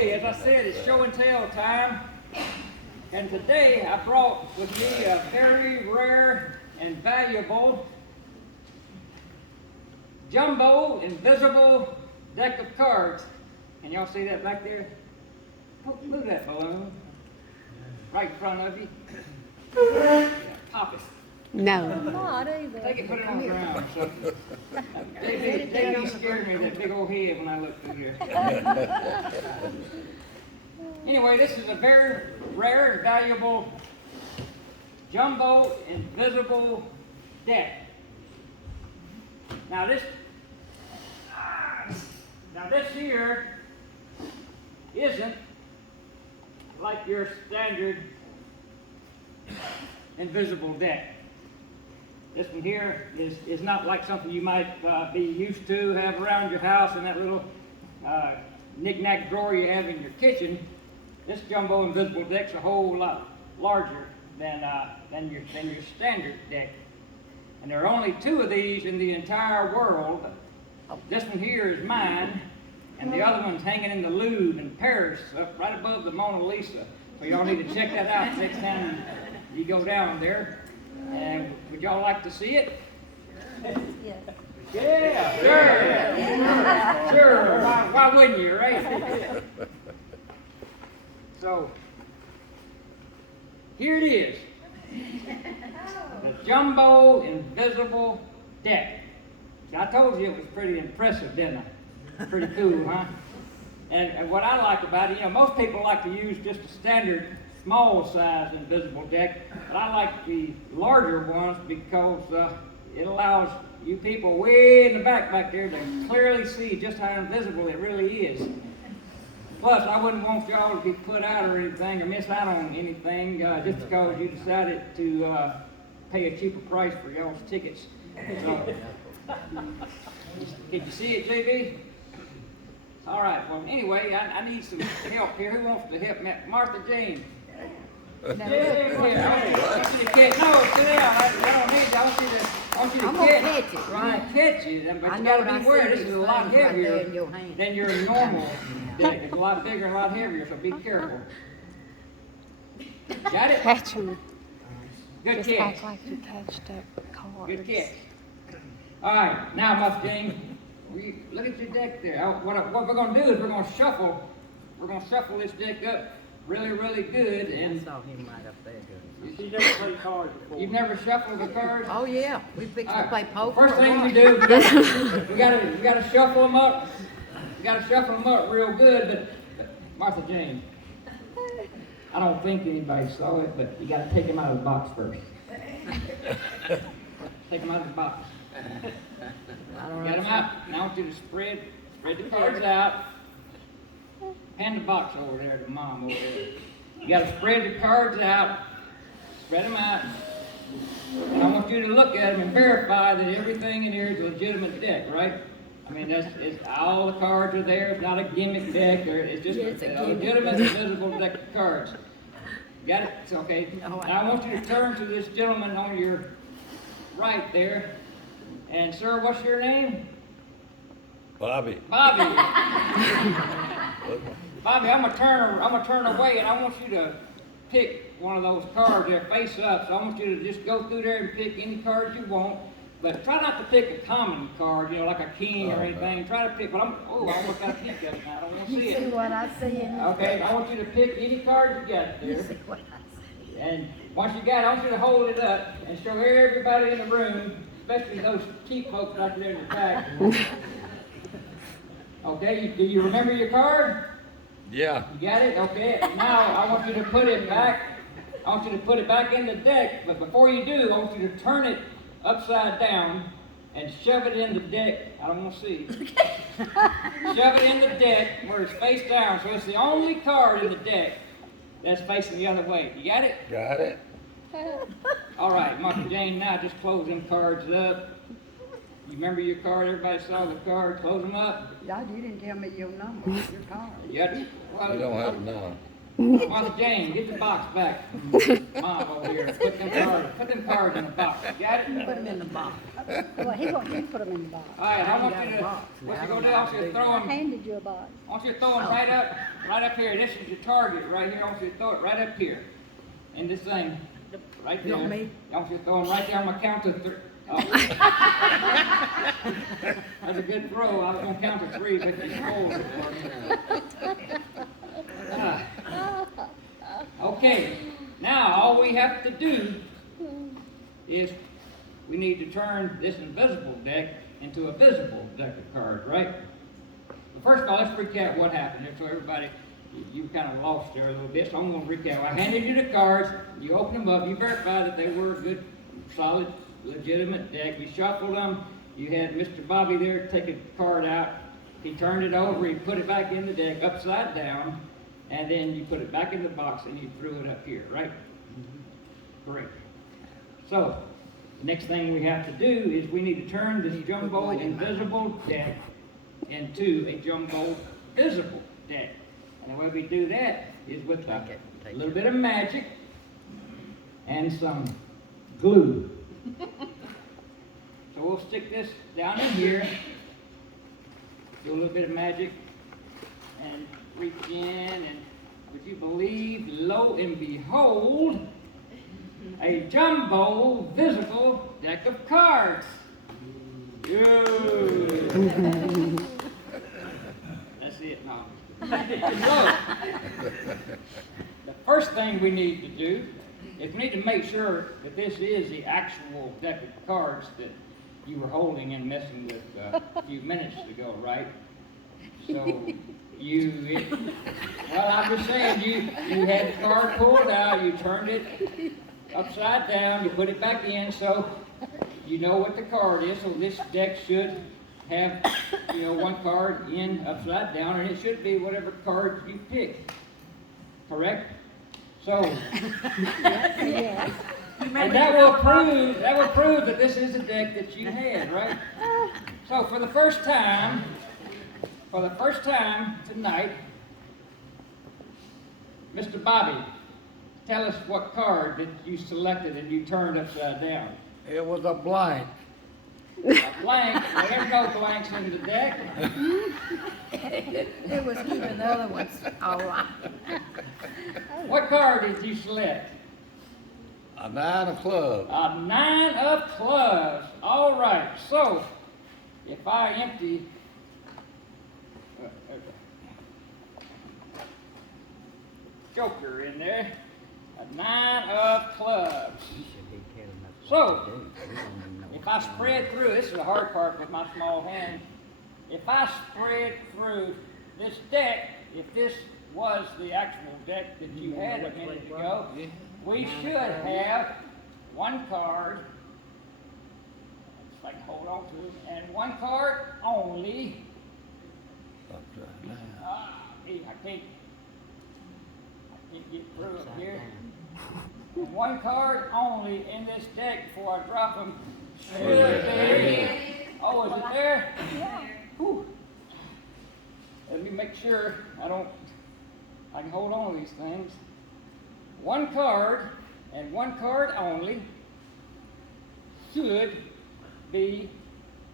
Okay, as I said, it's show and tell time. And today I brought with me a very rare and valuable jumbo invisible deck of cards. Can y'all see that back there? Move that balloon right in front of you. Yeah, pop it. No. Not either. Take it, put it on the ground. So, they scared me with that big old head when I looked through here. Anyway, this is a very rare and valuable jumbo invisible deck. Now this here isn't like your standard invisible deck. This one here is not like something you might be used to have around your house in that little knick-knack drawer you have in your kitchen. This jumbo invisible deck's a whole lot larger than your standard deck. And there are only 2 of these in the entire world. This one here is mine, and the other one's hanging in the Louvre in Paris, up right above the Mona Lisa. So y'all need to check that out next time you go down there. And would y'all like to see it? Yes. Yeah, sure. Sure. Why wouldn't you, right? So, here it is. The jumbo invisible deck. See, I told you it was pretty impressive, didn't I? Pretty cool, huh? And what I like about it, most people like to use just a standard small size invisible deck, but I like the larger ones because it allows you people way in the back there to clearly see just how invisible it really is. Plus, I wouldn't want y'all to be put out or anything or miss out on anything just because you decided to pay a cheaper price for y'all's tickets. So, can you see it, JB? All right, well, anyway, I need some help here. Who wants to help me? Martha Jane. I want you to catch. No, sit down. I don't need you. I want you to I'm catch. gonna catch it, right? Catch it, but I you know gotta what be I aware. see This is these a lot things right heavier there in your hand. than your normal deck. It's a lot bigger and a lot heavier, so be careful. Got it? Catch 'em. Good Just catch. act like you catched up cards. Good catch. All right, now, Muff Jane, look at your deck there. What we're going to do is we're going to shuffle. We're going to shuffle this deck up really, really good. And saw him right up there. you've never played cards before. You've never shuffled the cards? Oh yeah, we fixed to play poker. First or thing what? we do, we gotta shuffle them up. We gotta shuffle them up real good. But Martha Jane, I don't think anybody saw it, but you gotta take them out of the box first. Take them out of the box. Get them out. Now I want you to spread the cards out. Hand the box over there to Mom over there. You gotta spread the cards out. Spread them out. And I want you to look at them and verify that everything in here is a legitimate deck, right? I mean, all the cards are there. It's not a gimmick deck, or it's just a legitimate, invisible deck of cards. Got it? It's okay. Now I want you to turn to this gentleman on your right there. And sir, what's your name? Bobby. Bobby. Bobby, I'm gonna turn away, and I want you to pick one of those cards there, face up. So I want you to just go through there and pick any card you want, but try not to pick a common card, like a king or anything. Try to pick. But I almost got to peek at it now. I don't want to see You see it. what I see in Okay, I want you to pick any card you got You there, see what I see. and once you got it, I want you to hold it up and show everybody in the room, especially those cheap folks out there in the back. Okay, do you remember your card? Yeah. You got it? Okay. Now I want you to put it back. I want you to put it back in the deck. But before you do, I want you to turn it upside down and shove it in the deck. I don't want to see. Shove it in the deck where it's face down. So it's the only card in the deck that's facing the other way. You got it? Got it. All right, Martha Jane. Now just close them cards up. You remember your card? Everybody saw the card. Close them up. God, you didn't tell me your number, your card. You got it? We don't have it now. Martha Jane, get the box back. Mom over here, put them cards in the box. Got it? Put them in the box. Well, he wants you to put them in the box. All right, I want got you a to, box. what Now, you I gonna don't do, I know want you to throw I them, handed you a box. I want you to throw them right up here. This is your target right here. I want you to throw it right up here. In this thing, right You there. want me? I want you to throw them right there on my count to three. Oh. That's a good throw. I was gonna count to three, but you hold it for me. Okay, now all we have to do is we need to turn this invisible deck into a visible deck of cards, right? But first of all, let's recap what happened there so everybody, you kind of lost there a little bit, so I'm going to recap. I handed you the cards, you opened them up, you verified that they were a good, solid, legitimate deck. You shuffled them, you had Mr. Bobby there take a card out, he turned it over, he put it back in the deck upside down, and then you put it back in the box and you threw it up here, right? Correct. So, the next thing we have to do is we need to turn this jumbo invisible deck into a jumbo visible deck. And the way we do that is with a little bit of magic and some glue. So we'll stick this down in here, do a little bit of magic, and reach in, and would you believe, lo and behold, a jumbo visible deck of cards. Yoo. That's it now. So, the first thing we need to do is we need to make sure that this is the actual deck of cards that you were holding and messing with a few minutes ago, right? So well, I'm just saying, you had the card pulled out, you turned it upside down, you put it back in, so you know what the card is. So this deck should have, one card in upside down, and it should be whatever card you pick. Correct? So, Yes. and that will prove that this is the deck that you had, right? So for the first time tonight, Mr. Bobby, tell us what card that you selected and you turned upside down. It was a blank. A blank. Well, there's no blanks in the deck. It was even the other ones, all right. What card did you select? A 9 of clubs. A 9 of clubs. All right. So, if I empty Joker in there, a 9 of clubs. So, if I spread through, this is the hard part with my small hand. If I spread through this deck, if this was the actual deck that you had a minute ago, we should have one card, if I can hold on to it, and one card only. Upside down. I can't get through it here. And one card only in this deck before I drop them. Should be. Oh, is it there? Yeah. Whew. Let me make sure I can hold on to these things. One card and one card only should be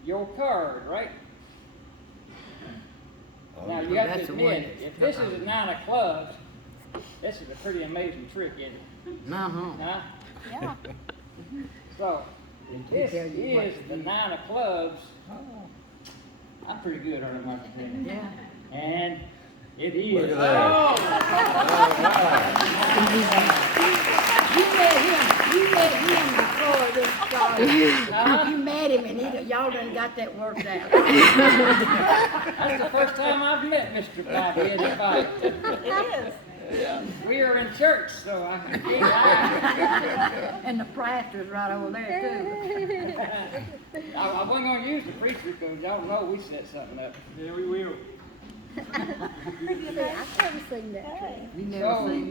your card, right? Now you have to That's the one admit, that's if this is a 9 of clubs, this is a pretty amazing trick, isn't it? Uh-huh. Huh? Yeah. So, if this tell you what is to the do. 9 of clubs, I'm pretty good on my opinion. Yeah. And it is. Look at that. You met him before this started. You met him and y'all done got that worked out. That's the first time I've met Mr. Bobby in a fight. It is. We are in church, so I can't lie. And the pastor's right over there too. I wasn't going to use the preacher because y'all know we set something up. Yeah, we will. I've never seen that tree. You never So- seen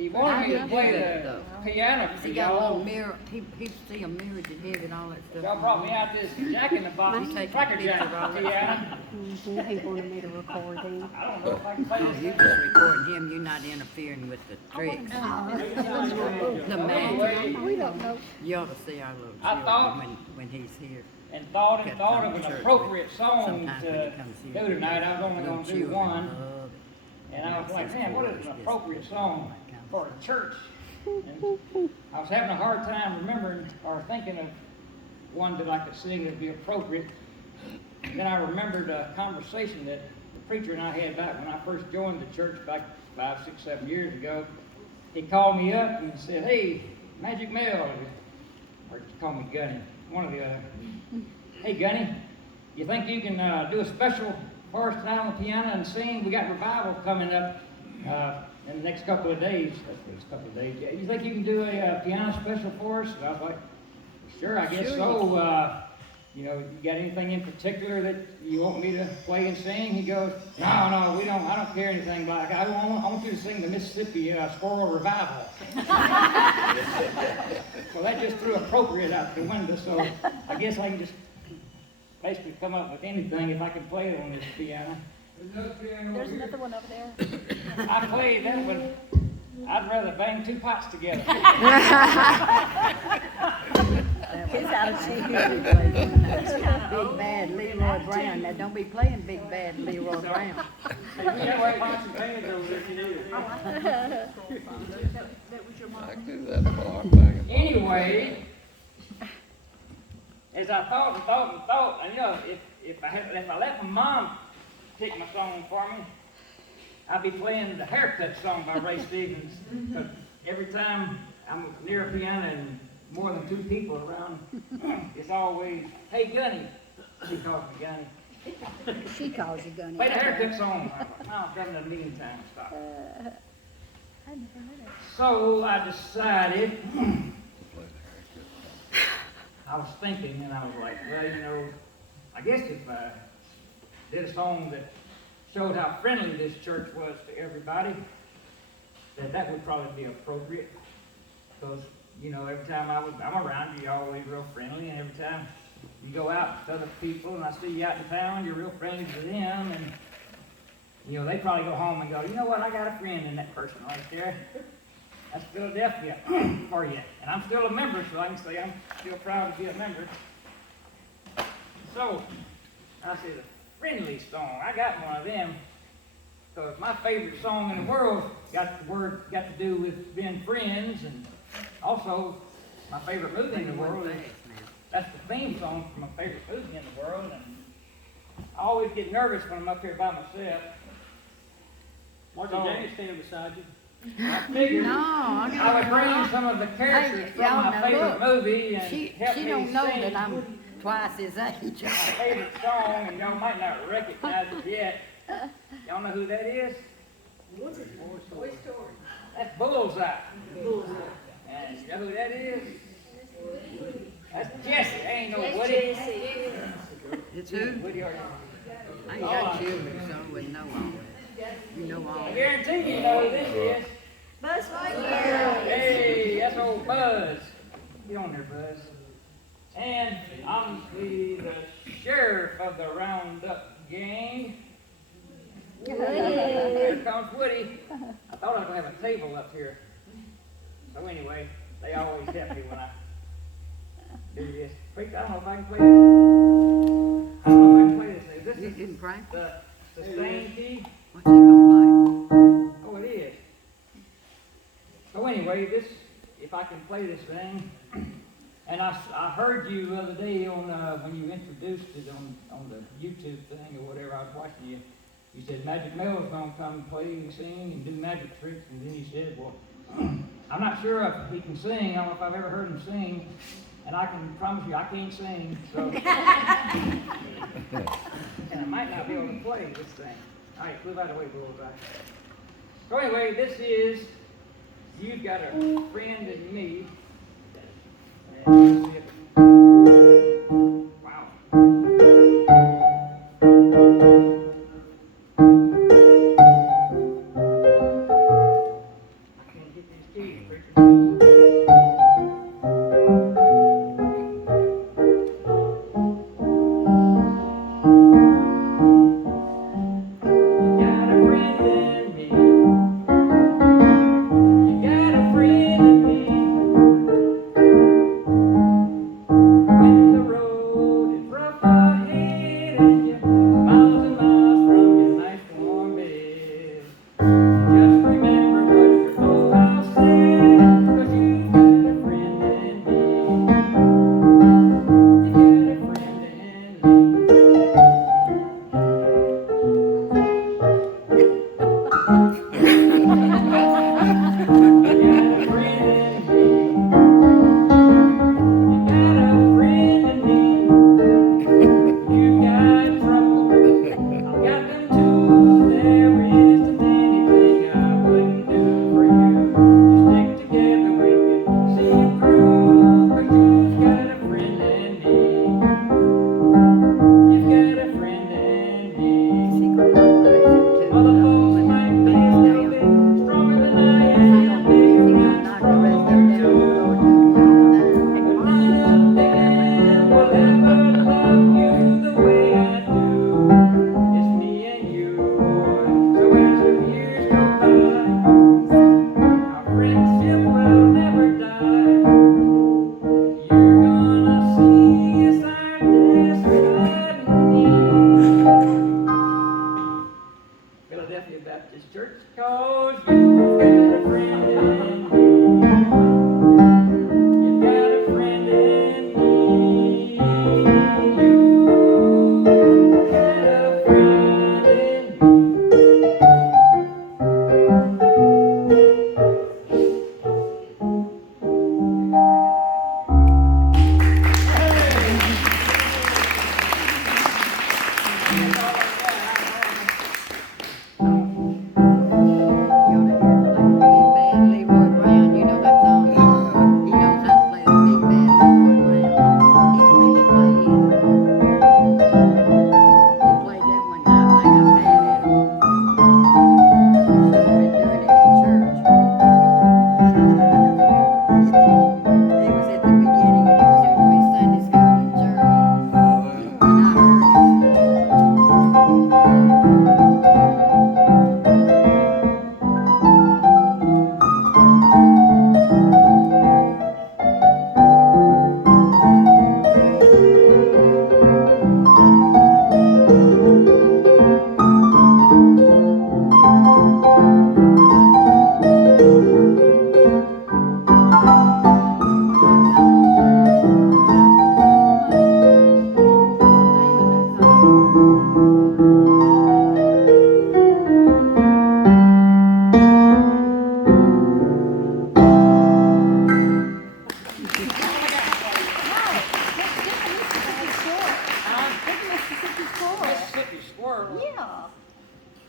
he wanted me to play that, the though. piano for He got a little y'all. mirror, he see a mirror that head and all that stuff. Y'all brought me out this Jack in the Box You take a Cracker picture Jack of all that piano. He wanted me to record him. I don't know if I can play Oh, this you thing. just recording him, you're not interfering with the tricks. The magic. We don't know. You ought to see our little I thought- children when he's here. And thought Got of come an to church appropriate with- song sometimes when he to comes do here, tonight. I was only little gonna do children one. love it. And I was like, man, what is an appropriate song for a church? And I was having a hard time remembering or thinking of one that I could sing that'd be appropriate. Then I remembered a conversation that the preacher and I had back when I first joined the church back 5, 6, 7 years ago. He called me up and said, hey, Magic Mel, or he called me Gunny, one or the other. Hey Gunny, you think you can do a special for us tonight on the piano and sing? We got revival coming up in the next couple of days. That's the next couple of days. Yeah, you think you can do a piano special for us? And I was like, sure, I guess Sure so. You know, you got anything in particular that you want me to play and sing? He goes, no, we don't. I don't care anything about it. I want you to sing the Mississippi Squirrel Revival. So that just threw appropriate out the window. So I guess I can just basically come up with anything if I can play it on this piano. There's another one over there. I played that one. I'd rather bang two pots together. He's out of tune. Big bad Leroy Brown. Now don't be playing big bad Leroy Brown. I can do that part back. Anyway, as I thought, and you know, if I let my mom pick my song for me, I'd be playing the Haircut song by Ray Stevens. 'Cause every time I'm near a piano and more than 2 people around, it's always, hey Gunny. She calls me Gunny. She calls you Gunny. Play the Haircut song. Oh, I've done it a million times. Stop. I never heard it. So I decided, I was thinking, and I was like, well, you know, I guess if I did a song that showed how friendly this church was to everybody, that would probably be appropriate. Because, you know, every time I'm around you, you're always real friendly, and every time you go out with other people, and I see you out in town, you're real friendly to them, and, you know, they probably go home and go, you know what, I got a friend in that person right there. That's Philadelphia for you. And I'm still a member, so I can say I'm still proud to be a member. So, I said, a friendly song. I got one of them. Because my favorite song in the world got to do with being friends, and also my favorite movie in the world is, that's the theme song for my favorite movie in the world. And I always get nervous when I'm up here by myself. Marty James standing beside you. I figured No, I would bring some of the characters Hey, from y'all my know, favorite look, movie and She help me don't know sing that I'm twice his age. my favorite song, and y'all might not recognize it yet. Y'all know who that is? That's Bullseye. And you know who that is? That's Jesse. Ain't no Woody. It's who? Woody already. I ain't got children, so I wouldn't know all that. You know all I that. guarantee you know who this is. Buzz Hey, that's old Buzz. Get on there, Buzz. And I'm the sheriff of the Roundup gang. Here comes Woody. I thought I was going to have a table up here. So anyway, they always help me when I do this. Wait, I don't know if I can play this. I don't know if I can play this. Is You this didn't pray? the sustained key? What's he gonna Oh, it is. So anyway, if I can play this thing, and I heard you the other day on when you introduced it on the YouTube thing or whatever, I was watching you. You said Magic Mel's gonna come and play and sing and do magic tricks, and then he said, well, I'm not sure if he can sing. I don't know if I've ever heard him sing, and I can promise you I can't sing. So, and I might not be able to play this thing. All right, move out of the way, Bullseye. So anyway, this is You've Got a Friend in Me. And let's see if- wow. I can't get the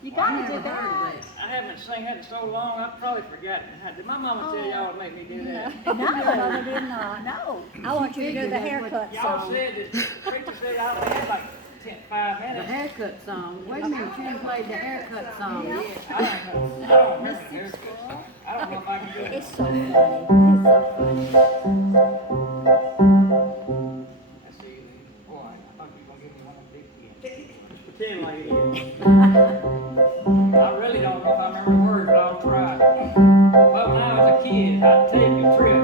You I gotta never do heard of that. that. I haven't sang that in so long, I've probably forgotten. Did my mama tell y'all to make me do that? No, your mother did not. No. I want you to do figured the that's what- haircut Y'all song. said that, preacher said I only had like 5 The minutes. haircut song. Wait a minute, Jen played the haircut song. Yeah. I don't know, I don't remember the haircut song. I don't know if I can do it. It's so funny. It's so funny. Let's see, boy, I thought you were gonna give me one of these again. Pretend like it is. I really don't know if I remember the words, but I'll try. But when I was a kid, I'd take a trip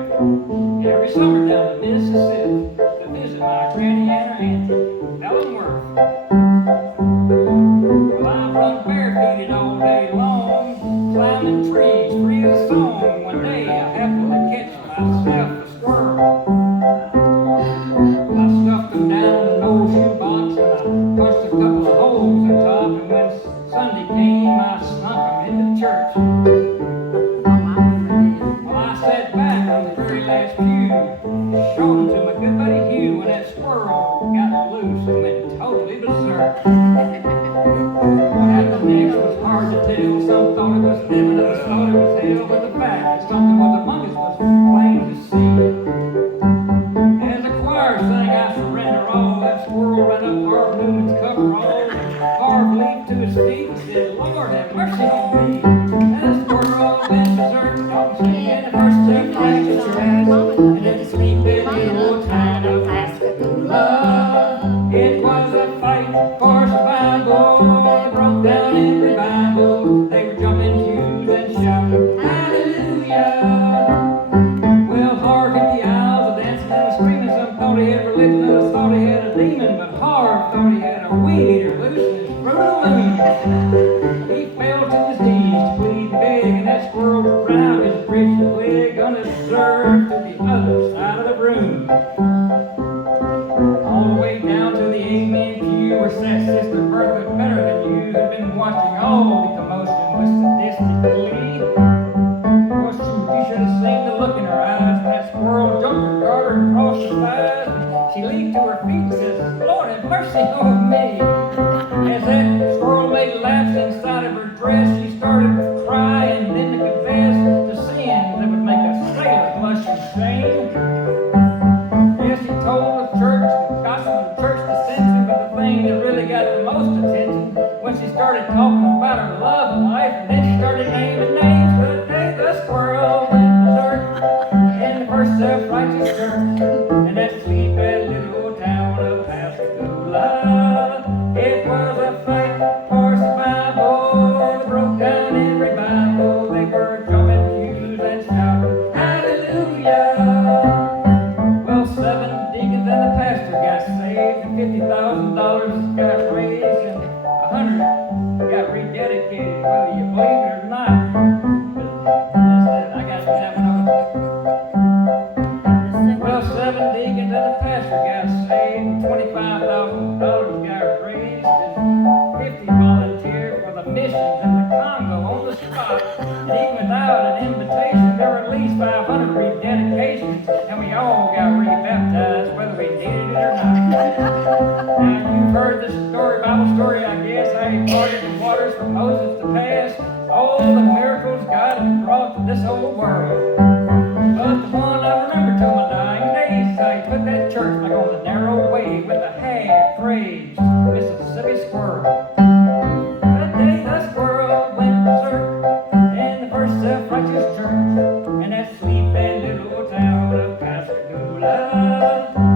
every summer down to Mississippi to visit my granny and her auntie, Ellen Worth. Well, I run barefooted all day long, climbing trees, free of song. One day I happened to catch myself a squirrel. I stuffed him down in an old shoebox and I punched a couple of holes in top. And when Sunday came, I snuck him into church. Oh, I remember this. Well, I sat back on the very last pew, showed him to my good buddy Hugh, when that squirrel got loose and went totally berserk. What happened next was hard to tell. Some thought it was heaven, others thought it was hell, but the fact that something was among us was plain to see. As the choir sang "I Surrender All," that squirrel ran up Harv Newman's coverall. Harv leaped to his feet and said, "Lord, have mercy on me." And the squirrel went berserk, don't sing in the first two flags of church, and then sleep in the old town of Pascagoula. It was a fight for survival, broke down in revival. They were jumping pews and shouting, "Hallelujah." Well, Harv hit the aisles, a dancing and a screaming. Some thought he had religion, others thought he had a demon, but Harv thought he had a weed eater loose in his brutal loon. He fell to his knees to plead big, and that squirrel ran out his bridge to wig, unobserved to the other side of the room. All the way down to the amen pew where sat Sister Bertha, better than you, who'd been watching all the commotion with sadistic glee. Well, shoot, you should have seen the look in her eyes when that squirrel jumped her garter and crossed her thighs. And she leaped to her feet and says, "Lord, have mercy on me." As that squirrel made laps inside of her dress, she started to cry and then to confess to sins that would make a sailor blush in shame. Yes, he told the church, got some of the church dissension, but the thing that really got the most attention when she started talking about her love life, and then she started naming names. But hey, the squirrel went berserk in the first self-righteous church, in that sleepy little town of Pascagoula. It was a fight for survival, broke down in revival. They were jumping pews and shouting, "Hallelujah." Well, 7 deacons and the pastor got saved, and $50,000 got raised, and 100 got rededicated, whether you believe it or not. I got to have another. Well, 7 deacons and the pastor got saved, and $25,000 got raised, and 50 volunteered for the missions in the Congo on the spot. And even without an invitation, there were at least 500 rededications, and we all got rebaptized, whether we needed it or not. Now, you've heard the story, Bible story, I guess, how he parted the waters for Moses to pass. All the miracles God has brought to this whole world. But the one I remember till my dying days is how he put that church back on the narrow way with a half-crazed Mississippi squirrel. That day the squirrel went berserk in the first self-righteous church in that sleepy little town of Pascagoula.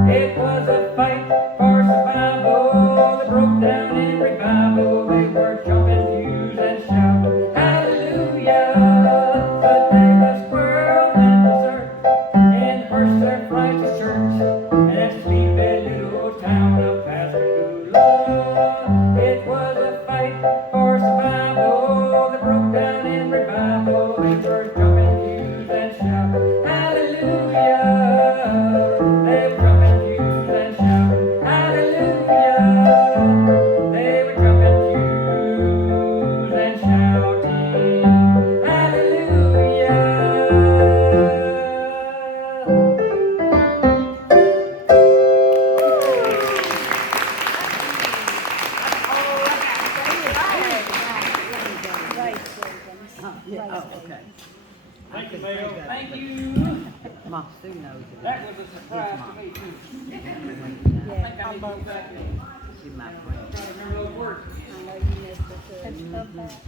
It was a fight for survival. They broke down in revival. They were jumping pews and shouting, "Hallelujah." But then the squirrel went berserk in the first self-righteous church in that sleepy little town of Pascagoula. It was Thank you, Mayo. Thank you. Mom, Sue knows it. That was a surprise to me too. I Yeah, think I need to go back and She's my friend. try to remember those words. I know you missed it too.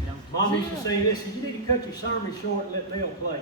Don't Mom used to say this, you need to cut your sermon short and let Bill play.